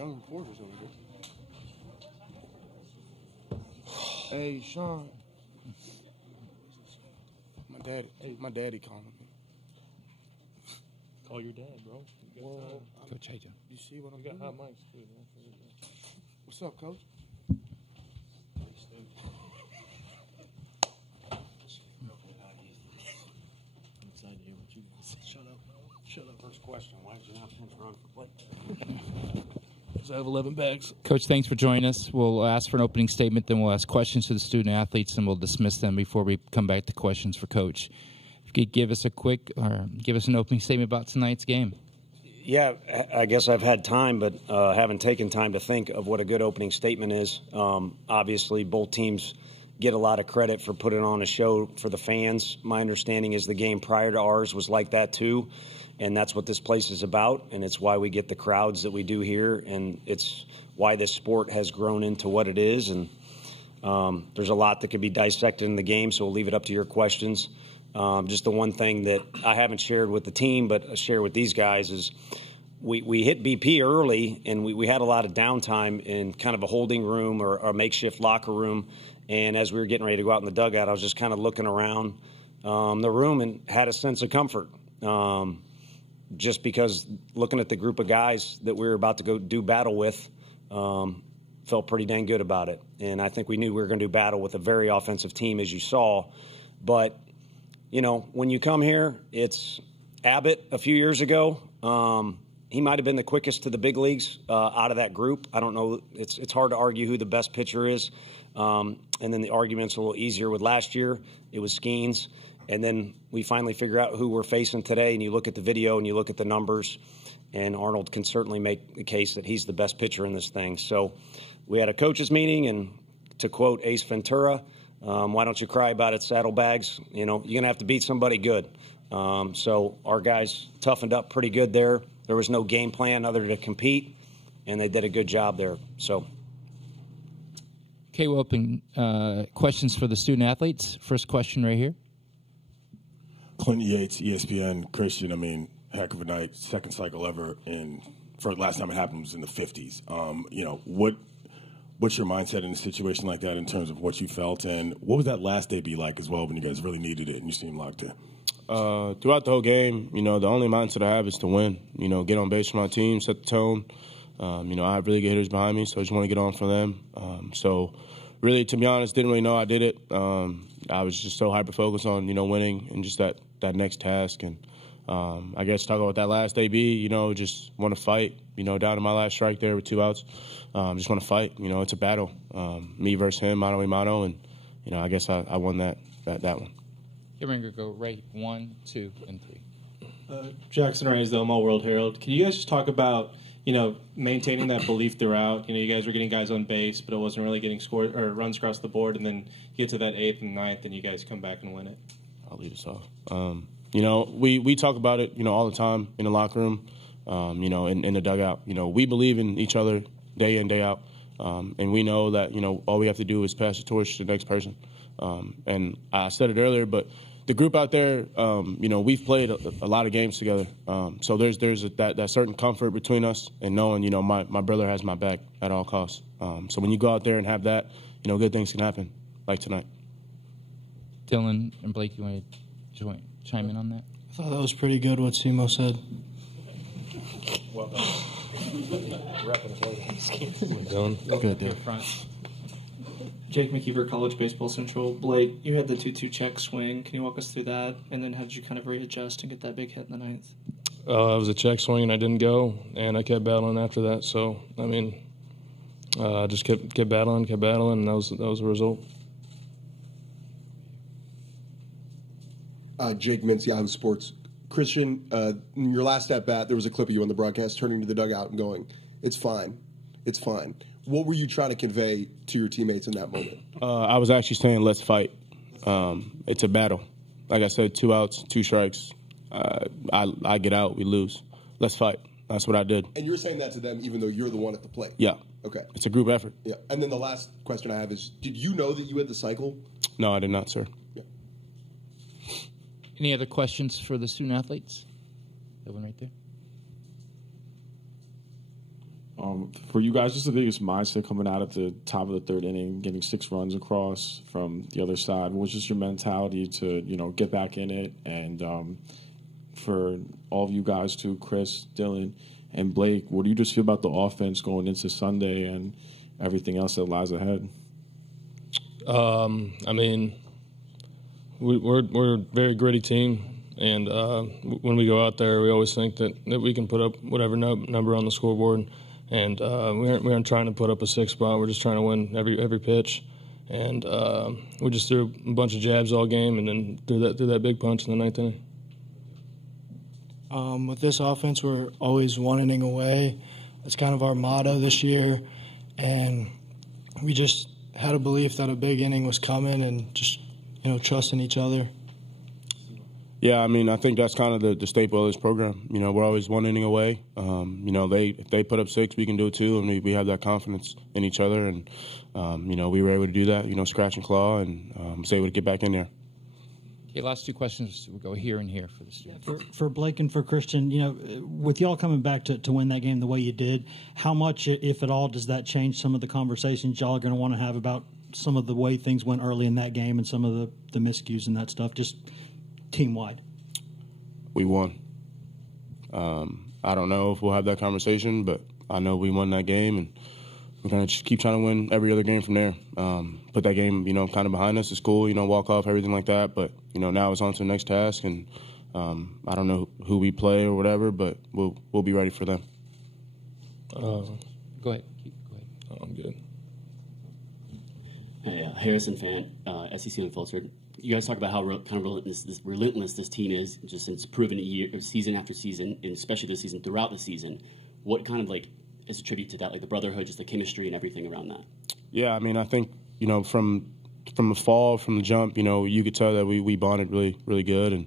young reporters over there. Hey, Sean. My daddy calling me. Call your dad, bro. Well, Coach, how you doing? You see what I'm got doing? hot mics, too. What's up, Coach? I'm excited to hear what you guys say. Shut up, bro. Shut up. First question, why did you not finish run for play? I have 11 bags. Coach, thanks for joining us. We'll ask for an opening statement, then we'll ask questions to the student athletes, and we'll dismiss them before we come back to questions for Coach. If you could give us an opening statement about tonight's game. Yeah, I guess I've had time, but haven't taken time to think of what a good opening statement is. Obviously, both teams get a lot of credit for putting on a show for the fans. My understanding is the game prior to ours was like that too, and that's what this place is about, and it's why we get the crowds that we do here, and it's why this sport has grown into what it is. And there's a lot that could be dissected in the game, so we'll leave it up to your questions. Just the one thing that I haven't shared with the team, but I share with these guys is we hit BP early, and we had a lot of downtime in kind of a holding room or a makeshift locker room. And as we were getting ready to go out in the dugout, I was just kind of looking around the room and had a sense of comfort. Just because looking at the group of guys that we were about to go do battle with, felt pretty dang good about it. And I think we knew we were going to do battle with a very offensive team, as you saw. But you know, when you come here, it's Abbott a few years ago. He might have been the quickest to the big leagues out of that group. I don't know. It's hard to argue who the best pitcher is. And then the argument's a little easier with last year. It was Skeens. And then we finally figure out who we're facing today, and you look at the video and you look at the numbers, and Arnold can certainly make the case that he's the best pitcher in this thing. So we had a coaches meeting, and to quote Ace Ventura, why don't you cry about it, saddlebags? You know, you're going to have to beat somebody good. So our guys toughened up pretty good there. There was no game plan other to compete, and they did a good job there. So. Okay, we'll open questions for the student athletes. First question right here. Clinton Yates, ESPN. Christian, I mean, heck of a night, second cycle ever. And for last time it happened was in the 50s. You know, what's your mindset in a situation like that in terms of what you felt? And what was that last day be like as well when you guys really needed it and you seemed locked in? Throughout the whole game, you know, the only mindset I have is to win. You know, get on base for my team, set the tone. You know, I have really good hitters behind me, so I just want to get on for them. So really, to be honest, didn't really know I did it. I was just so hyper-focused on, you know, winning and just that next task. And I guess talking about that last AB, you know, just want to fight, you know, down to my last strike there with 2 outs. Just want to fight. You know, it's a battle. Me versus him, mano a mano. And, you know, I guess I won that one. Here we're going to go right 1, 2, and 3. Jackson Ransdale, Mo World Herald. Can you guys just talk about, you know, maintaining that belief throughout? You know, you guys were getting guys on base, but it wasn't really getting scored or runs across the board, and then you get to that 8th and 9th, and you guys come back and win it. I'll lead us off. You know, we talk about it, you know, all the time in the locker room, you know, in the dugout. You know, we believe in each other day in, day out, and we know that, you know, all we have to do is pass the torch to the next person. And I said it earlier, but the group out there, you know, we've played a lot of games together. So there's that certain comfort between us and knowing, you know, my brother has my back at all costs. So when you go out there and have that, you know, good things can happen, like tonight. Dylan and Blake, you want to chime in on that? I thought that was pretty good what Simo said. Well done. Dylan. Good, Dylan. Front. Jake McKeever, College Baseball Central. Blake, you had the 2-2 check swing. Can you walk us through that? And then how did you kind of readjust and get that big hit in the 9th? It was a check swing, and I didn't go, and I kept battling after that. So, I mean, just kept battling, and that was the result. Jake Mintz, Yahoo Sports. Christian, in your last at-bat, there was a clip of you on the broadcast turning to the dugout and going, "It's fine. It's fine." What were you trying to convey to your teammates in that moment? I was actually saying, let's fight. It's a battle. Like I said, 2 outs, 2 strikes. I get out, we lose. Let's fight. That's what I did. And you're saying that to them even though you're the one at the plate? Yeah. Okay. It's a group effort. Yeah. And then the last question I have is, did you know that you had the cycle? No, I did not, sir. Yeah. Any other questions for the student athletes? That one right there. For you guys, what's the biggest mindset coming out at the top of the third inning, getting 6 runs across from the other side? What's just your mentality to, get back in it? And for all of you guys too, Chris, Dylan, and Blake, what do you just feel about the offense going into Sunday and everything else that lies ahead? I mean, we're a very gritty team. And when we go out there, we always think that we can put up whatever number on the scoreboard. And we aren't trying to put up a 6 spot. We're just trying to win every pitch. And we just threw a bunch of jabs all game and then threw that big punch in the 9th inning. With this offense, we're always 1 inning away. That's kind of our motto this year. And we just had a belief that a big inning was coming and just, trusting each other. Yeah, I mean, I think that's kind of the staple of this program. We're always 1 inning away. If they put up 6, we can do it too, and we have that confidence in each other. And, we were able to do that, scratch and claw, and was able to get back in there. Okay, last 2 questions. We'll go here and here for the students. For Blake and for Christian, with y'all coming back to win that game the way you did, how much, if at all, does that change some of the conversations y'all are going to want to have about some of the way things went early in that game and some of the miscues and that stuff, just team-wide? We won. I don't know if we'll have that conversation, but I know we won that game, and we're going to just keep trying to win every other game from there. Put that game, kind of behind us. It's cool, walk off, everything like that. But, now it's on to the next task, and I don't know who we play or whatever, but we'll be ready for them. Go ahead. Oh, I'm good. Hey, Harrison fan, SEC Unfiltered. You guys talk about how relentless this team is, just since proven season after season, and especially this season, throughout the season. What kind of is a tribute to that, the brotherhood, just the chemistry and everything around that? Yeah, I mean, I think from the fall, from the jump, you could tell that we bonded really, really good, and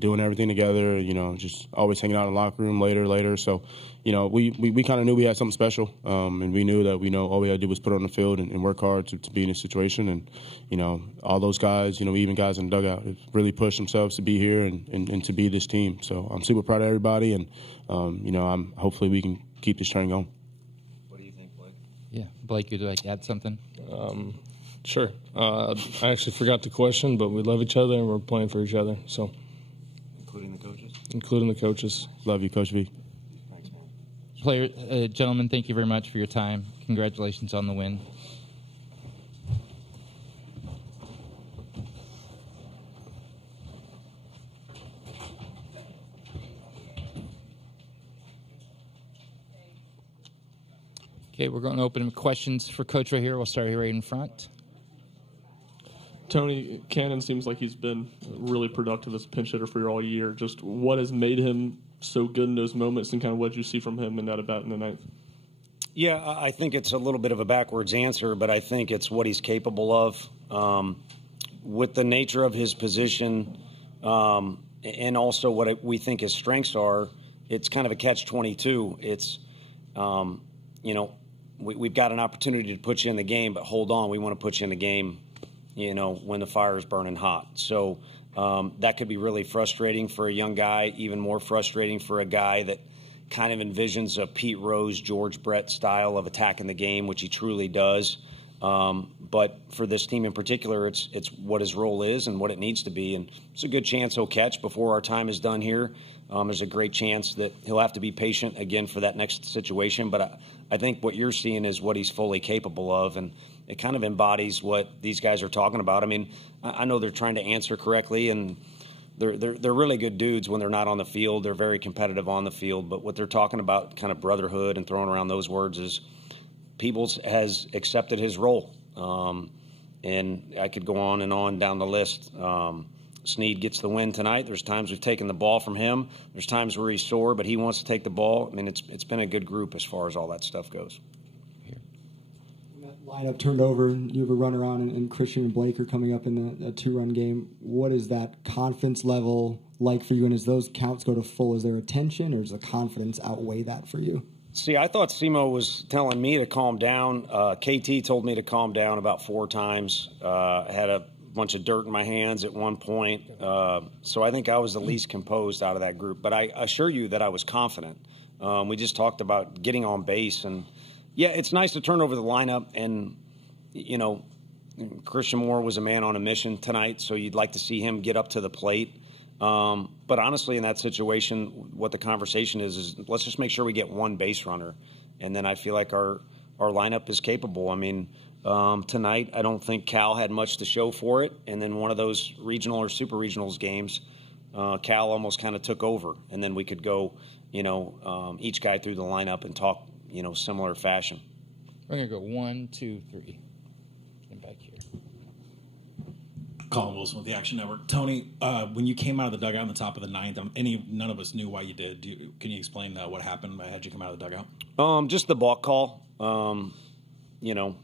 doing everything together, just always hanging out in the locker room later. So, we kind of knew we had something special, and we knew that all we had to do was put it on the field and work hard to be in this situation. And all those guys, even guys in the dugout, have really pushed themselves to be here and to be this team. So I'm super proud of everybody, and hopefully we can keep this trend going. What do you think, Blake? Yeah, Blake, would you like to add something? Sure. I actually forgot the question, but we love each other and we're playing for each other. So, including the coaches. Including the coaches. Love you, Coach V. Thanks, man. Gentlemen, thank you very much for your time. Congratulations on the win. Okay, we're going to open questions for Coach right here. We'll start here right in front. Tony, Cannon seems like he's been really productive as a pinch hitter for you all year. Just what has made him so good in those moments, and kind of what did you see from him in that at-bat in the 9th? Yeah, I think it's a little bit of a backwards answer, but I think it's what he's capable of. With the nature of his position and also what we think his strengths are, it's kind of a catch-22. It's, we've got an opportunity to put you in the game, but hold on, we want to put you in the game when the fire is burning hot. So that could be really frustrating for a young guy, even more frustrating for a guy that kind of envisions a Pete Rose, George Brett style of attacking the game, which he truly does. But for this team in particular, it's what his role is and what it needs to be. And it's a good chance he'll catch before our time is done here. There's a great chance that he'll have to be patient again for that next situation. But I think what you're seeing is what he's fully capable of, and it kind of embodies what these guys are talking about. I mean, I know they're trying to answer correctly, and they're really good dudes when they're not on the field. They're very competitive on the field. But what they're talking about, kind of brotherhood and throwing around those words, is Peebles has accepted his role. And I could go on down the list. Snead gets the win tonight. There's times we've taken the ball from him. There's times where he's sore, but he wants to take the ball. I mean, it's been a good group as far as all that stuff goes. That lineup turned over, and you have a runner on, and Christian and Blake are coming up in a 2-run game. What is that confidence level like for you? And as those counts go to full, is there a tension, or does the confidence outweigh that for you? See, I thought Simo was telling me to calm down. KT told me to calm down about 4 times. Had a bunch of dirt in my hands at one point. So I think I was the least composed out of that group. But I assure you that I was confident. We just talked about getting on base. And, yeah, it's nice to turn over the lineup. And, you know, Christian Moore was a man on a mission tonight, so you'd like to see him get up to the plate. But honestly, in that situation, what the conversation is let's just make sure we get one base runner. And then I feel like our lineup is capable. I mean, tonight, I don't think Cal had much to show for it. And then one of those regional or super regionals games, Cal almost kind of took over. And then we could go, you know, each guy through the lineup and talk, you know, similar fashion. We're going to go 1, 2, 3. And back here. Colin Wilson with the Action Network. Tony, when you came out of the dugout in the top of the ninth, none of us knew why you did. Can you explain what happened? How'd you come out of the dugout? Just the balk call. You know,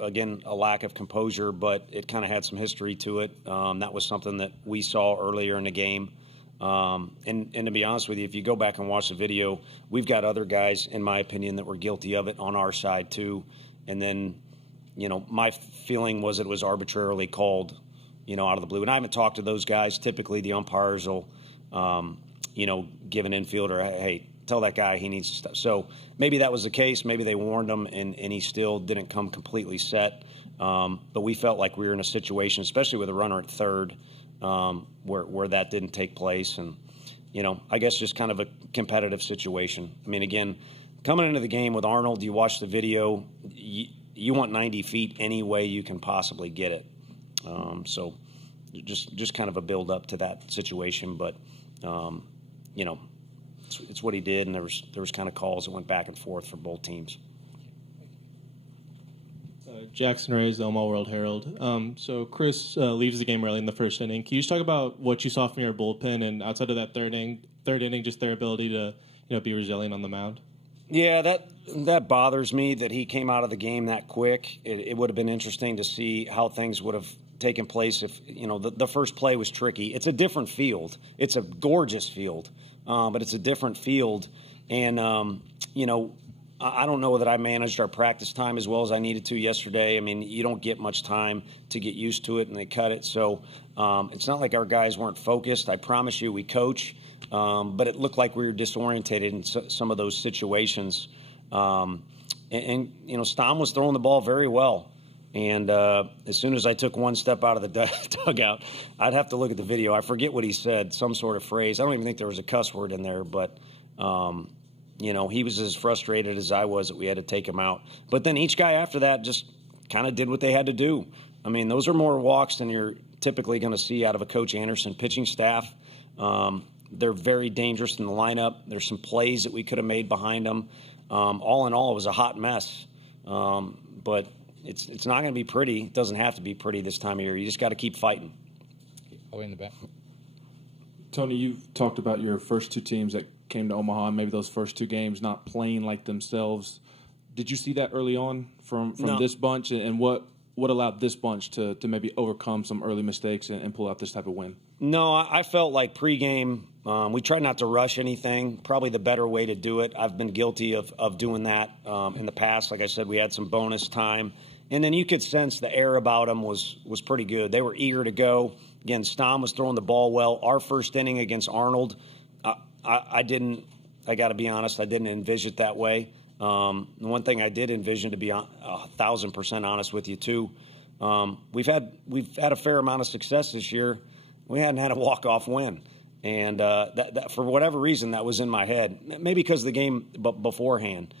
again, a lack of composure, but it kind of had some history to it. That was something that we saw earlier in the game. And to be honest with you, if you go back and watch the video, we've got other guys, in my opinion, that were guilty of it on our side too. And then, you know, my feeling was it was arbitrarily called, you know, out of the blue. And I haven't talked to those guys. Typically, the umpires will, you know, give an infielder, hey, tell that guy he needs to stop. So maybe that was the case. Maybe they warned him, and he still didn't come completely set. But we felt like we were in a situation, especially with a runner at third, where that didn't take place. And, you know, I guess just kind of a competitive situation. I mein, again, coming into the game with Arnold, you watch the video, you want 90 feet any way you can possibly get it. So just kind of a build-up to that situation. But, you know, it's what he did, and there was kind of calls that went back and forth for both teams. Jackson Reyes, the Omaha World Herald. So Chris leaves the game early in the first inning. Can you just talk about what you saw from your bullpen, and outside of that third inning, just their ability to, you know, be resilient on the mound? Yeah, that bothers me that he came out of the game that quick. It would have been interesting to see how things would have taken place if, you know, the first play was tricky. It's a different field. It's a gorgeous field, but it's a different field. And, you know, I don't know that I managed our practice time as well as I needed to yesterday. I mean, you don't get much time to get used to it, and they cut it. So it's not like our guys weren't focused. I promise you we coach. But it looked like we were disorientated in some of those situations. And you know, Stom was throwing the ball very well. And as soon as I took one step out of the dugout, I'd have to look at the video. I forget what he said, some sort of phrase. I don't even think there was a cuss word in there. But, you know, he was as frustrated as I was that we had to take him out. But then each guy after that just kind of did what they had to do. I mean, those are more walks than you're typically going to see out of a Coach Anderson pitching staff. They're very dangerous in the lineup. There's some plays that we could have made behind them. All in all, it was a hot mess. But it's not going to be pretty. It doesn't have to be pretty this time of year. You just got to keep fighting. Oh, in the back. Tony, you've talked about your first two teams that came to Omaha, and maybe those first two games not playing like themselves. Did you see that early on from No. this bunch, and what allowed this bunch to maybe overcome some early mistakes and pull out this type of win? No, I felt like pregame, we tried not to rush anything. Probably the better way to do it. I've been guilty of doing that in the past. Like I said, we had some bonus time. And then you could sense the air about them was pretty good. They were eager to go. Again, Stom was throwing the ball well. Our first inning against Arnold, I got to be honest, I didn't envision it that way. The one thing I did envision, to be 1,000% honest with you, too, we've had a fair amount of success this year. We hadn't had a walk-off win. And that for whatever reason, that was in my head. Maybe because of the game beforehand.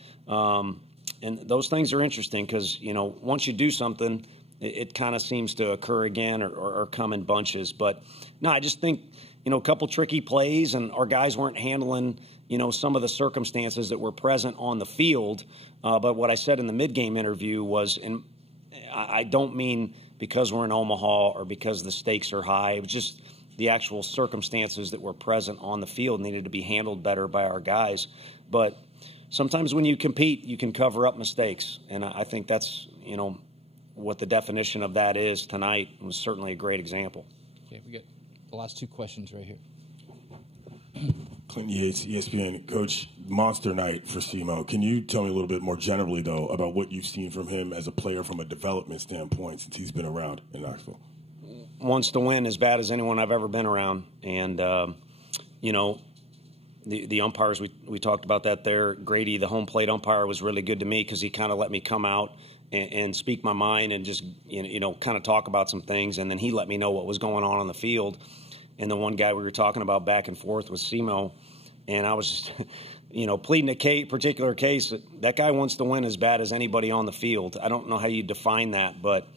And those things are interesting because, you know, once you do something, it kind of seems to occur again or come in bunches. But, no, I just think, you know, a couple tricky plays, and our guys weren't handling, you know, some of the circumstances that were present on the field. But what I said in the mid-game interview was, and I don't mean because we're in Omaha or because the stakes are high. It was just the actual circumstances that were present on the field needed to be handled better by our guys. But sometimes when you compete, you can cover up mistakes. And I think that's, you know, what the definition of that is tonight. It was certainly a great example. Okay, we got the last two questions right here. Clinton Yates, ESPN. Coach, monster night for Simo. Can you tell me a little bit more generally, though, about what you've seen from him as a player from a development standpoint since he's been around in Knoxville? wants to win as bad as anyone I've ever been around. And, you know, the umpires, we talked about that there. Grady, the home plate umpire, was really good to me because he kind of let me come out and speak my mind and just, you know, kind of talk about some things. And then he let me know what was going on the field. And the one guy we were talking about back and forth was Simo. And I was just, you know, pleading a particular case. That guy wants to win as bad as anybody on the field. I don't know how you define that, but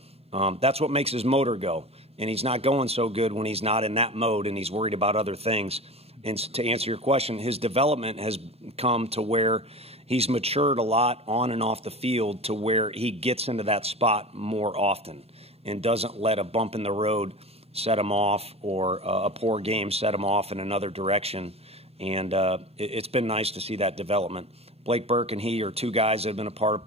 that's what makes his motor go. And he's not going so good when he's not in that mode and he's worried about other things. And to answer your question, his development has come to where he's matured a lot on and off the field to where he gets into that spot more often and doesn't let a bump in the road set him off or a poor game set him off in another direction. And it's been nice to see that development. Blake Burke and he are two guys that have been a part of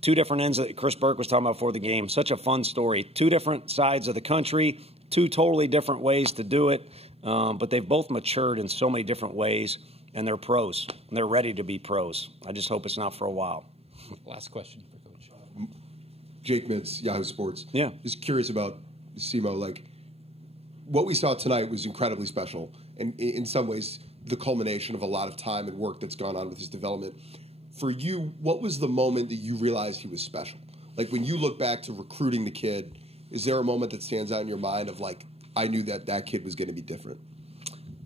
two different ends that Chris Burke was talking about before the game. Such a fun story. Two different sides of the country, two totally different ways to do it. But they've both matured in so many different ways, and they're pros. And they're ready to be pros. I just hope it's not for a while. Last question for Coach. Jake Mintz, Yahoo Sports. Yeah. Just curious about Simo. Like, what we saw tonight was incredibly special, and in some ways, the culmination of a lot of time and work that's gone on with his development. For you, what was the moment that you realized he was special? Like, when you look back to recruiting the kid, is there a moment that stands out in your mind of, like, I knew that kid was going to be different?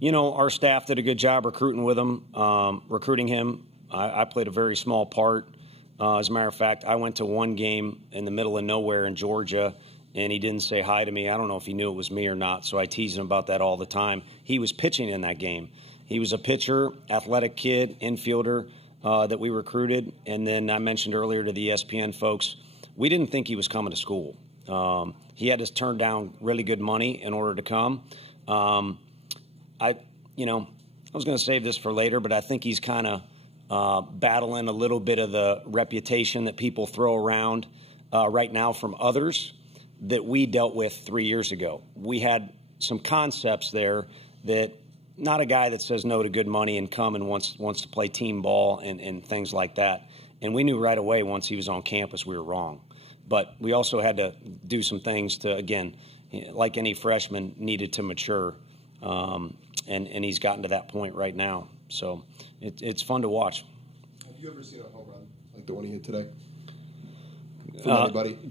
You know, our staff did a good job recruiting him. I played a very small part. As a matter of fact, I went to one game in the middle of nowhere in Georgia, and he didn't say hi to me. I don't know if he knew it was me or not, so I teased him about that all the time. He was pitching in that game. He was a pitcher, athletic kid, infielder that we recruited. And then I mentioned earlier to the ESPN folks, we didn't think he was coming to school. He had to turn down really good money in order to come. I was going to save this for later, but I think he's kind of battling a little bit of the reputation that people throw around right now from others that we dealt with 3 years ago. We had some concepts there that not a guy that says no to good money and come and wants to play team ball and things like that. And we knew right away once he was on campus we were wrong. But we also had to do some things to, again, like any freshman, needed to mature. And he's gotten to that point right now. So it's fun to watch. Have you ever seen a home run like the one he hit today?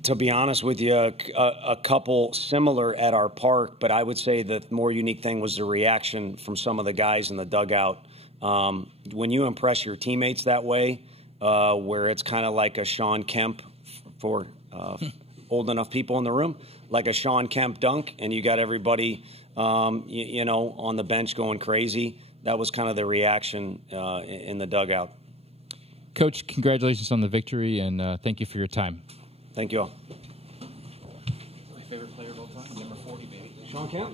To be honest with you, a couple similar at our park, but I would say the more unique thing was the reaction from some of the guys in the dugout. When you impress your teammates that way, where it's kind of like a Sean Kemp for old enough people in the room, like a Sean Kemp dunk, and you got everybody, on the bench going crazy. That was kind of the reaction in the dugout. Coach, congratulations on the victory, and thank you for your time. Thank you all. My favorite player of all time, number 40, baby. Sean Kemp.